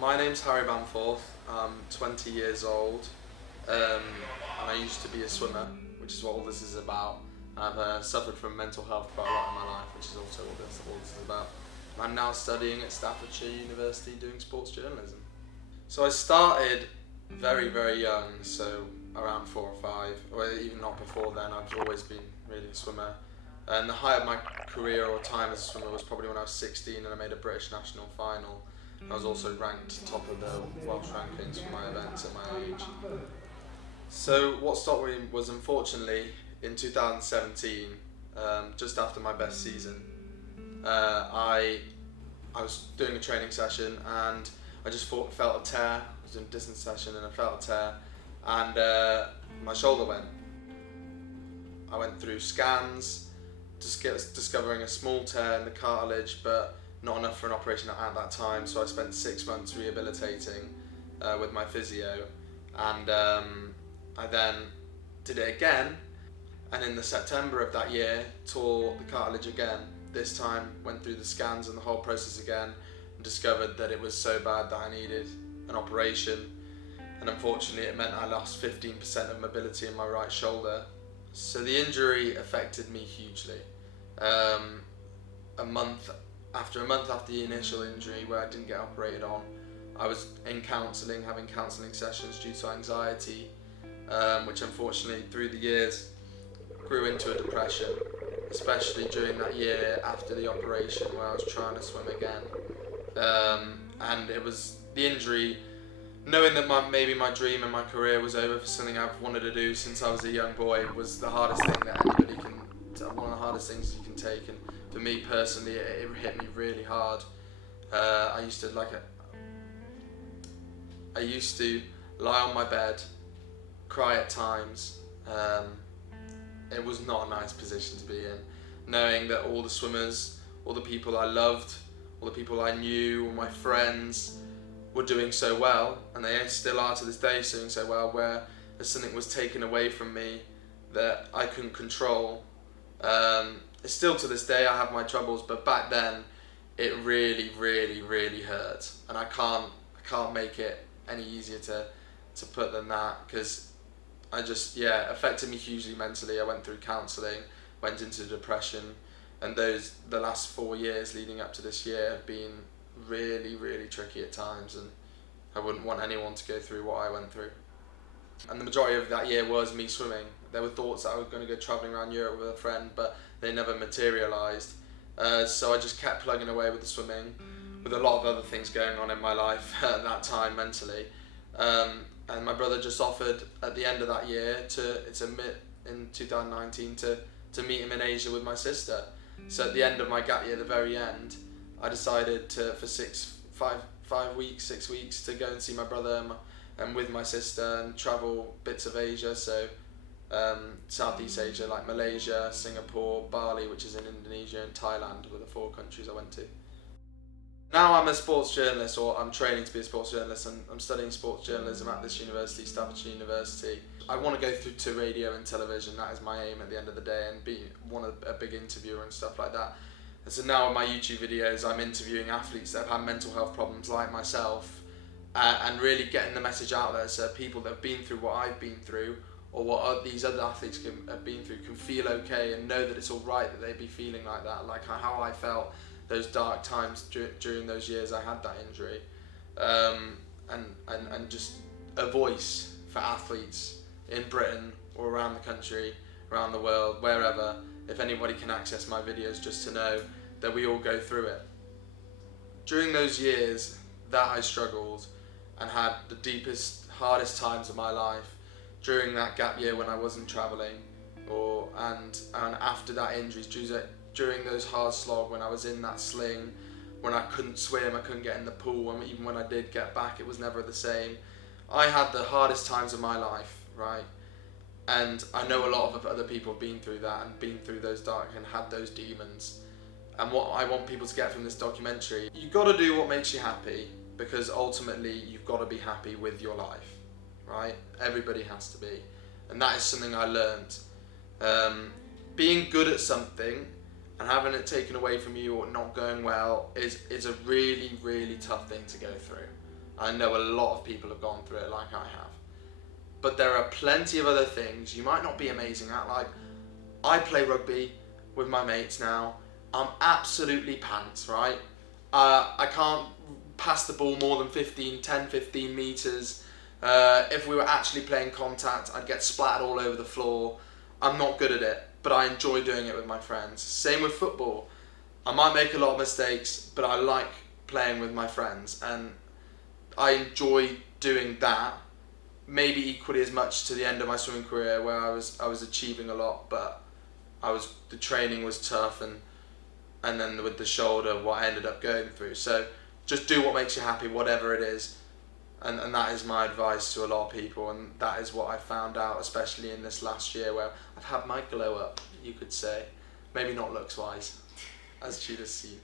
My name's Harry Bamforth. I'm 20 years old, and I used to be a swimmer, which is what all this is about. I've suffered from mental health quite a lot in my life, which is also what this is about. I'm now studying at Staffordshire University doing sports journalism. So I started very, very young, so around 4 or 5, or even not before then. I've always been really a swimmer. And the height of my career or time as a swimmer was probably when I was 16 and I made a British national final. I was also ranked top of the Welsh rankings for my events at my age. So what stopped me was, unfortunately, in 2017, just after my best season, I was doing a training session and I just felt a tear. I was doing a distance session and I felt a tear, and my shoulder went. I went through scans, discovering a small tear in the cartilage, but not enough for an operation at that time. So I spent 6 months rehabilitating with my physio, and I then did it again, and in the September of that year tore the cartilage again. This time went through the scans and the whole process again and discovered that it was so bad that I needed an operation, and unfortunately it meant I lost 15% of mobility in my right shoulder. So the injury affected me hugely. After a month after the initial injury where I didn't get operated on, I was in counselling, having counselling sessions due to anxiety, which unfortunately through the years grew into a depression, especially during that year after the operation where I was trying to swim again. And it was the injury, knowing that maybe my dream and my career was over for something I've wanted to do since I was a young boy, was the hardest thing that anybody can, one of the hardest things you can take. And for me personally, it hit me really hard. I used to lie on my bed, cry at times. It was not a nice position to be in, knowing that all the swimmers, all the people I loved, all the people I knew, all my friends were doing so well, and they still are to this day doing so well, where something was taken away from me that I couldn't control. Still to this day I have my troubles, but back then it really, really, really hurt, and I can't make it any easier to put than that, because it affected me hugely mentally. I went through counselling, went into depression, and the last 4 years leading up to this year have been really, really tricky at times, and I wouldn't want anyone to go through what I went through. And the majority of that year was me swimming. There were thoughts that I was going to go travelling around Europe with a friend, but they never materialised. So I just kept plugging away with the swimming, with a lot of other things going on in my life at that time mentally. And my brother just offered at the end of that year in 2019 to meet him in Asia with my sister. So at the end of my gap year, the very end, I decided for 5 weeks, 6 weeks to go and see my brother and with my sister and travel bits of Asia. So Southeast Asia, like Malaysia, Singapore, Bali, which is in Indonesia, and Thailand were the 4 countries I went to. Now I'm a sports journalist, or I'm training to be a sports journalist, and I'm studying sports journalism at this university, Staffordshire University. I want to go through to radio and television. That is my aim at the end of the day, and be a big interviewer and stuff like that. And so now with my YouTube videos, I'm interviewing athletes that have had mental health problems like myself, and really getting the message out there so people that have been through what I've been through, or what these other athletes have been through, can feel okay and know that it's all right that they be feeling like that, like how I felt those dark times during those years I had that injury, and just a voice for athletes in Britain or around the country, around the world, wherever, if anybody can access my videos, just to know that we all go through it. During those years that I struggled and had the deepest, hardest times of my life, during that gap year when I wasn't travelling, and after that injury, during those hard slog when I was in that sling, when I couldn't swim, I couldn't get in the pool, and even when I did get back, it was never the same. I had the hardest times of my life, right? And I know a lot of other people have been through that and been through those dark and had those demons. And what I want people to get from this documentary, you've got to do what makes you happy, because ultimately you've got to be happy with your life, right? Everybody has to be. And that is something I learned. Being good at something and having it taken away from you or not going well is a really, really tough thing to go through. I know a lot of people have gone through it like I have. But there are plenty of other things you might not be amazing at. Like, I play rugby with my mates now. I'm absolutely pants, right? I can't pass the ball more than 10, 15 metres. If we were actually playing contact, I'd get splattered all over the floor. I'm not good at it, but I enjoy doing it with my friends. Same with football. I might make a lot of mistakes, but I like playing with my friends, and I enjoy doing that. Maybe equally as much to the end of my swimming career, where I was achieving a lot, but the training was tough, and then with the shoulder, what I ended up going through. So just do what makes you happy, whatever it is, and that is my advice to a lot of people, and that is what I found out, especially in this last year, where I've had my glow up, you could say. Maybe not looks wise, as Tudor's seen.